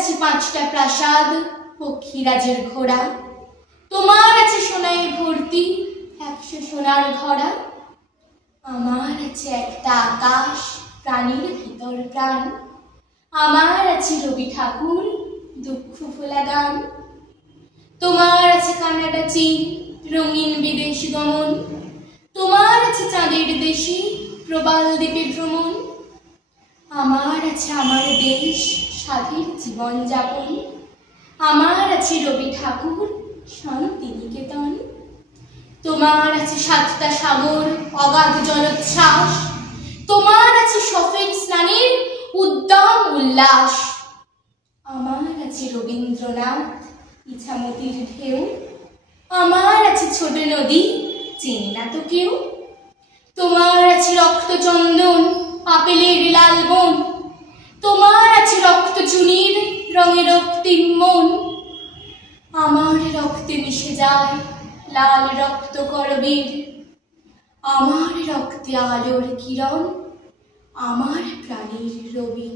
আছে 5টা প্রাসাদ পক্ষীরাজের ঘোড়া, তোমার আছে সোনায় ভর্তি 100 সোনার ঘোড়া। আমার আছে একটা আকাশ প্রাণীর ভিতর প্রাণ, আমার আছে রবি ঠাকুর দুঃখ ভোলা গান। তোমার আছে কানাডা চীন রঙিন বিদেশ গমন, তোমার আছে চাঁদের দেশে প্রবাল দ্বীপে ভ্রমণ। আমার আছে আমার দেশ স্বাধীন জীবন যাপন, আমার আছে রবি ঠাকুর শান্তিনিকেতন। তোমার আছে 7টা সাগর অগাধ জলোচ্ছ্বাস, তোমার আছে সফেদ স্নানের উদ্দাম উল্লাস। আমার আছে রবীন্দ্রনাথ ইছামতির ঢেউ, আমার আছে ছোট নদী চেনে না তো কেউ। তোমার আছে রক্তচন্দন আপেলের লাল বন, তোমার আছে রক্ত চুনির রঙে রক্তিম মন। আমার রক্তে মিশে যায় লাল রক্ত করবীর, আমার রক্তে আলোর কিরণ আমার প্রাণীর রবি।